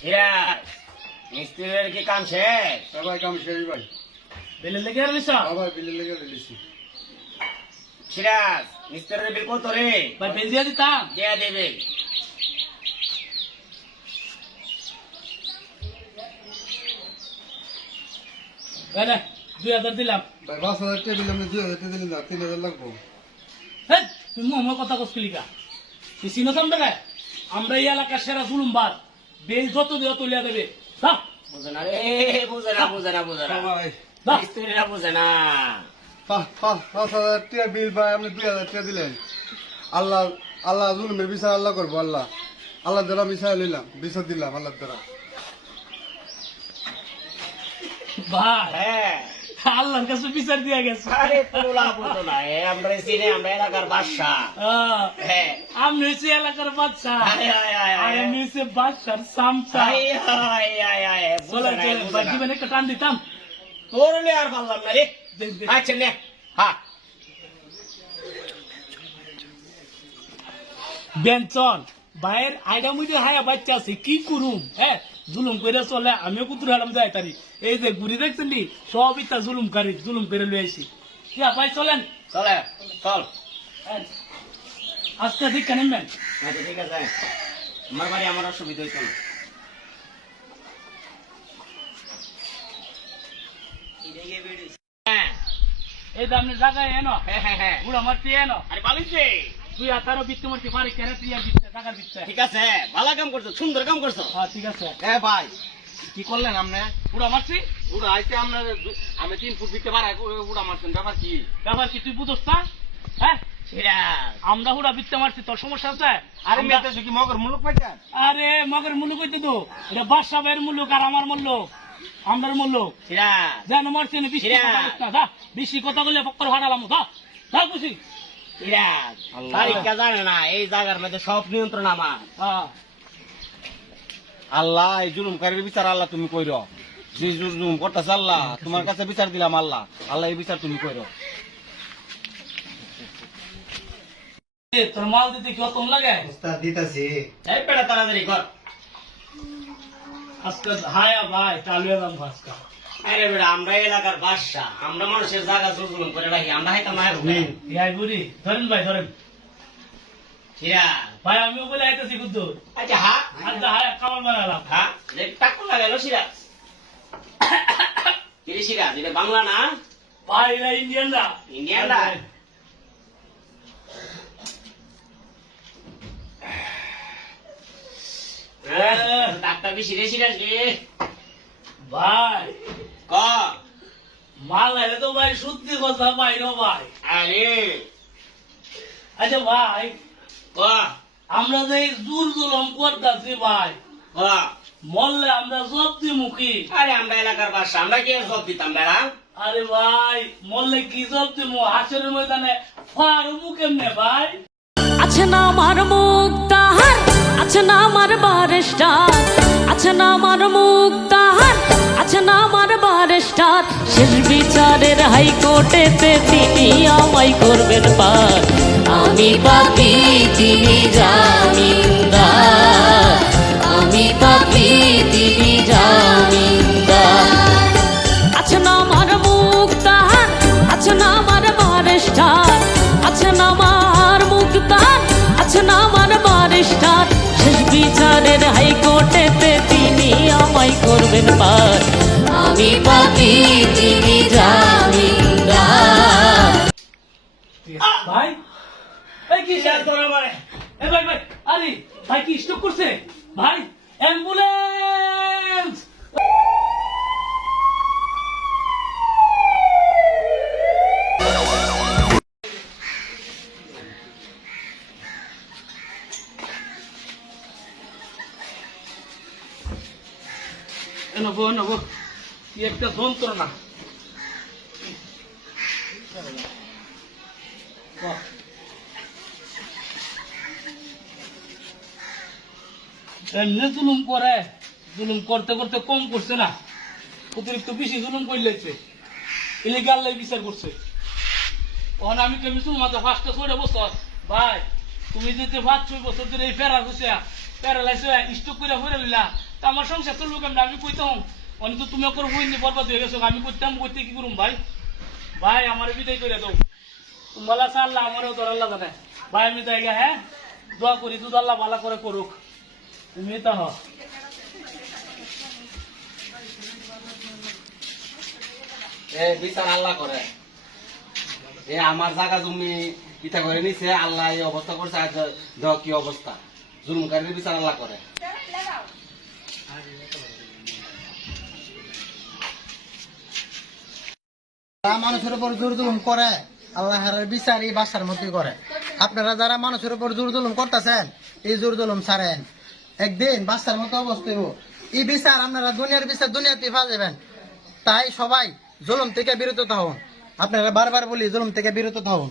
সিরাজ মিস্ত্রির কি কাম শেষ? ভাই কাম শেষ ভাই। বিলের লেগে রইছ? ভাই বিলের লেগে রইছি। সিরাজ মিস্ত্রির বিল কত রে? ভাই বিল দিয়ে দিতাম। দিয়া দেবে। ভাই না 2000 দিলাম। ভাই 5000 টাকা দিলাম, 2000 টাকা দিলেন না, 3000 লাগবো। হেই তুমি মোহাম্মদ কথা কইছিলি কা? তুই চিনো তো আমরা? আমরা এই এলাকার সেরা জুলুমবাজ। বিল যত দিও তুলিয়া দেবে। দাও বুঝে না রে, বুঝে না, বুঝে না, বুঝে না। ভাই দাও। মিস্ত্রিরা বুঝে না। 5000 টাকা বিল ভাই, আপনি 2000 টাকা দিলেন। আল্লাহ আল্লাহ জুলুমের বিচার আল্লাহ করবো। আল্লাহ আল্লাহ দ্বারা বিচার নিলাম, বিচার দিলাম আল্লাহ দ্বারা। ভাই হ্যাঁ, আল্লাহর কাছে বিচার দিয়া গেছে। আরে কোনো লাভ হতো না। আমরা চিনি, আমরা এলাকার বাদশা। হ্যাঁ, আমি হচ্ছে এলাকার বাচ্চা। আয়, আয়, আয়, আর আয়। আমি হচ্ছে বাচ্চার সামসা। আয়, আয়, আয়, আয়, বুঝে না, বুঝে ভাই না। জীবনে একটা টান দিতাম। তোর লে আর পারলাম না রে। দেখ, দেখ। আচ্ছা নে, হ্যাঁ। বেঞ্চন ভাইয়ের আইডা মুইডে হায়া বাচ্চা আছে কি করুম? হ্যাঁ জুলুম করে চলে, আমিও কুতুর হারাম যাই তারি। এই যে ঘুরি দেখছেন সব ইতা জুলুমকারী, জুলুম করে লই আইছি। কি ভাই চলেন। চলে, চল। আজকে ঠিক কানেন। আচ্ছা ঠিক আছে, আমার বাড়ি আমার অসুবিধা হইতো না। হ্যাঁ, এই যে আপনি জায়গায় এনো হ্যাঁ, হ্যাঁ, হ্যাঁ। বুড়া মারতে এনো আরে বালিছে। 2018 বিত্ত মারতে পারি কেন তুই আর বিত্তে টাকার বিত্তে। ঠিক আছে, ভালো কাম করছো, সুন্দর কাম করছো। হ্যাঁ ঠিক আছে। হ্যাঁ ভাই, কি করলেন আপনি? বুড়া মারছি পুরো আইতে আপনার আমি 3 ফুট দিতে পারে পুরো মারছেন, ব্যাপার কি? ব্যাপার কি তুই বুঝোস না? হ্যাঁ সিরাজ, আমরা হুড়া বিত্তে মারছি, তোর সমস্যা আছে? আরে মেয়েতে কি মগর মুলুক পাইছেন? আরে মগের মুলুক হইতে তো এটা বাদশা ভাইয়ের মুলুক আর আমার মুলুক, আমরার মুলুক। সিরাজ, যেন মারছি না বেশি কথা বলিস না, যা বেশি কথা বলে পক্কর হারালাম। যা যা খুশি। সিরাজ, আল্লাহ। তারিখটা জানে না, এই জায়গার মধ্যে সব নিয়ন্ত্রণ আমার। হ্যাঁ আল্লাহ এই জুলুমকারীর বিচার আল্লাহ তুমি কইর। যে জুলুম করতেছে আল্লাহ তোমার কাছে বিচার দিলাম। আল্লাহ আল্লাহ এই বিচার তুমি কইর। এ, তোর মাল দিতে কি অতম লাগে? উস্তাদ দিতাছি। এই বেটা তাড়াতাড়ি কর। আজকে হায়া ভাই চালু এলাম আজকে। আরে বেটা, আমরা এলাকার বাদশা, আমরা মানুষের জায়গা জুলুম করে রাখি, আমরা হাইতাম না। ইয়াই বুড়ি ধরেন ভাই ধরেন। সিরাজ, ভাই আমিও বলে আইতেছি কুদ্দু। আচ্ছা হ্যাঁ, আজ হায়া কামাল বানালাম। হ্যাঁ, টাকুর লাগালো সিরাজ। কিরে সিরাজ, এটা বাংলা না? ভাই এরা ইন্ডিয়ানরা। ইন্ডিয়ানরা? ডাক্তার বেশি রে সিরাজ রে। ভাই ক, মাল এলে তো ভাই সত্যি কথা পাইল ভাই। আরে আচ্ছা ভাই ক, আমরা যে জোর জুলম করতেছি ভাই, ক। মরলে আমরা সব মুখী। আরে আমরা এলাকার বাদশা, আমরা কি আর সব দিতাম বেড়া? আরে ভাই মরলে কি সব দিমু? হাসের ময়দানে ফারমু কেমনে ভাই? আছে না আমার মুক্তাহার, আছে না আমার বারেস্টার, আছে না আমার মুক্তাহার, আছে না আমার বারেস্টার। শেষ বিচারের হাইকোর্টেতে তিনি আমায় করবেন পার। আমি পাপী তিনি জামিনদার, আমি পাপী তিনি জামিনদার। আছে না আমার মুক্তাহার, আছে না আমার বারেস্টার, আছে না আমার মুক্তার, আছে না আমার বারেস্টার। শেষ বিচারের হাইকোর্টেতে তিনি আমায় করবেন পার। আমি পাপী তিনি জামিনদার। ভাই এই কি সিরাজ তোরা মারে। এ ভাই ভাই আরে ভাই কি স্ট্রোক করছে ভাই? অ্যাম্বুলেন্স! নেবো নেবো কি একটা যন্ত্রণা। এমনি জুলুম করে, জুলুম করতে করতে কম করছে না, অতিরিক্ত বেশি জুলুম করলেছে। এলাকা আল্লাহ বিচার করছে। তখন আমি কেমনি শুন মাথা 5-6 বছর ভাই, তুমি যদি 5-6 বছর ধরে এই প্যারালাইসিস স্ট্রোক করে হয়ে রইলা, তা আমার সংসার চলবো কেমন আমি কইতে হম অনেক তো তুমি ওপর বই নিয়ে বরবাদ হয়ে গেছো আমি করতাম করতে কি করুম ভাই ভাই আমার বিদায় করে দাও তোমালা আল্লাহ আমারও তোর আল্লাহ জানে ভাই আমি তাই হ্যাঁ দোয়া করি দুধ আল্লাহ ভালো করে করুক তুমি তা হ এ বিচার আল্লাহ করে এ আমার জায়গা জমি ইটা করে নিছে আল্লাহ এই অবস্থা করছে আর দেখ কি অবস্থা জুলুমকারীর বিচার আল্লাহ করে যারা মানুষের উপর জোর জুলুম করে আল্লাহর বিচার এই বাসার মধ্যে করে। আপনারা যারা মানুষের উপর জোর জুলুম করতেছেন এই জোর জুলুম ছাড়েন, একদিন বাসার মতো অবস্থা হইব। এই বিচার আপনারা দুনিয়ার বিচার দুনিয়াতে পাবেন। তাই সবাই জুলুম থেকে বিরত থাকুন। আপনারা বারবার বলি জুলুম থেকে বিরত থাকুন।